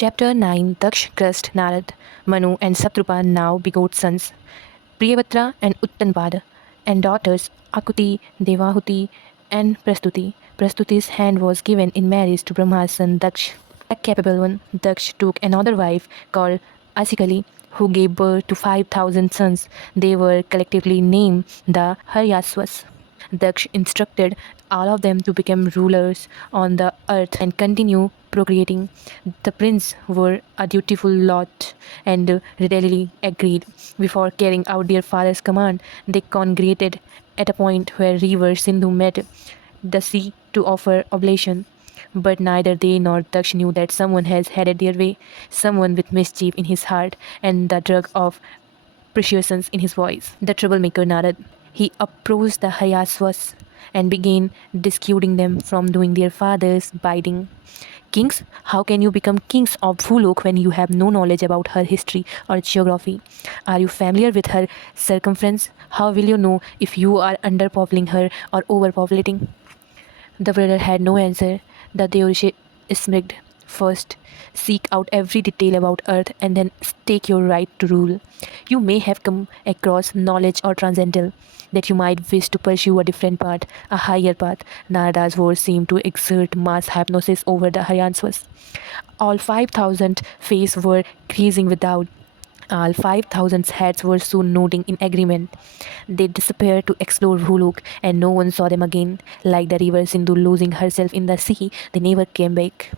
Chapter 9 Daksh cursed Narad. Manu and Satrupa now begot sons, Priyavatra and Uttanpada, and daughters Akuti, Devahuti, and Prastuti. Prastuti's hand was given in marriage to Brahma's son Daksh. A capable one, Daksh took another wife called Asikali, who gave birth to 5,000 sons. They were collectively named the Haryasvas. Daksh instructed all of them to become rulers on the earth and continue procreating. The princes were a dutiful lot and readily agreed. Before carrying out their father's command, they congregated at a point where river Sindhu met the sea to offer oblation. But neither they nor Daksh knew that someone has headed their way, someone with mischief in his heart and the drug of prescience in his voice. The troublemaker Narad. He approached the Hayasvas and began dissuading them from doing their father's bidding. Kings, how can you become kings of Bhulok when you have no knowledge about her history or geography? Are you familiar with her circumference? How will you know if you are underpopulating her or overpopulating? The brother had no answer. The Deorishi smirked. First, seek out every detail about Earth and then stake your right to rule. You may have come across knowledge or transcendental that you might wish to pursue a different path, a higher path. Narada's words seemed to exert mass hypnosis over the Haryansvas. All 5,000 faces were gazing without. All 5,000 heads were soon nodding in agreement. They disappeared to explore Bhulok, and no one saw them again. Like the river Sindhu losing herself in the sea, they never came back.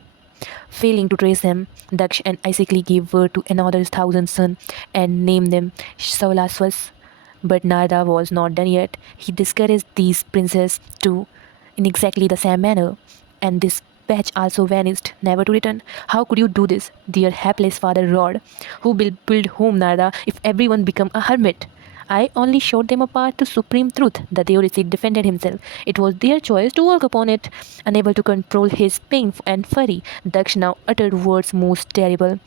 Failing to trace them, Daksh and Isikli gave birth to another 1,000 sons and named them Saulasvas. But Narada was not done yet. He discouraged these princes too, in exactly the same manner. And this batch also vanished, never to return. How could you do this, dear hapless father roared. Who will build home, Narada, if everyone become a hermit? I only showed them a path to supreme truth. The Deorishi defended himself. It was their choice to work upon it. Unable to control his pain and fury, Daksh now uttered words most terrible.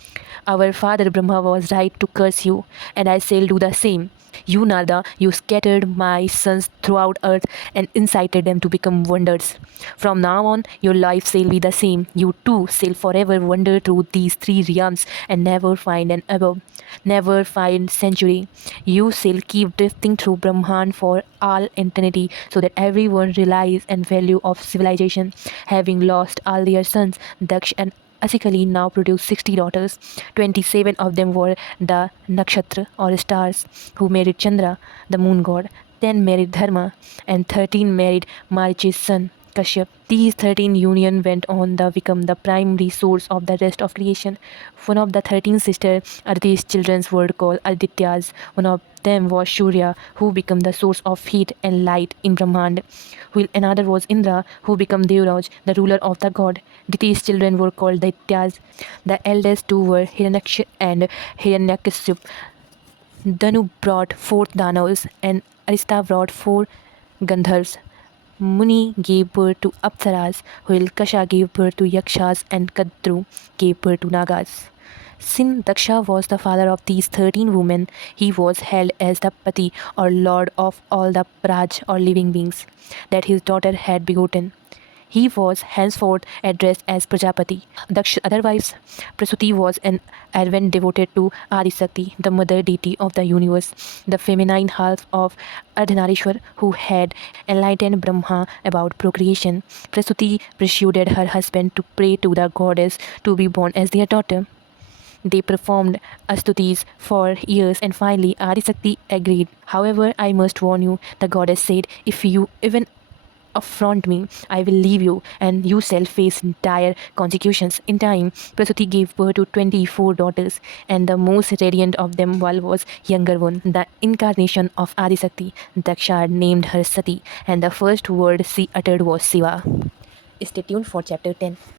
Our father Brahma was right to curse you, and I shall do the same. You, Narada, you scattered my sons throughout earth and incited them to become wonders. From now on, your life shall be the same. You too shall forever wander through these three realms and never find an abode, never find sanctuary. You shall keep drifting through Brahman for all eternity, so that everyone realize and value of civilization. Having lost all their sons, Daksh and Asikali now produced 60 daughters. 27 of them were the nakshatra or stars, who married Chandra, the moon god. 10 married Dharma, and 13 married Marichi's son, Kashyap. These 13 union went on to become the primary source of the rest of creation. One of the 13 sisters, Aditi's children, were called Adityas. One of them was Surya, who became the source of heat and light in Brahmand, while another was Indra, who became Devraj, the ruler of the god. Aditi's children were called Daityas. The eldest two were Hiranyaksha and Hiranyakashipu. Danu brought 4 Danavas, and Arista brought 4 Gandharvas. Muni gave birth to Apsaras, while Kasha gave birth to Yakshas, and Kadru gave birth to Nagas. Since Daksha was the father of these 13 women, he was held as the Pati or lord of all the Praj or living beings that his daughter had begotten. He was henceforth addressed as Prajapati. Daksha's other wives, Prasuti was an ardent devoted to Adisakti, the mother deity of the universe, the feminine half of Ardhanarishwar, who had enlightened Brahma about procreation. Prasuti persuaded her husband to pray to the goddess to be born as their daughter. They performed astutis for years and finally Adisakti agreed. However, I must warn you, the goddess said, if you even affront me, I will leave you, and you shall face dire consequences. In time, Prasuti gave birth to 24 daughters, and the most radiant of them all was younger one, the incarnation of Adisakti. Daksha named her Sati, and the first word she uttered was Shiva. Stay tuned for chapter 10.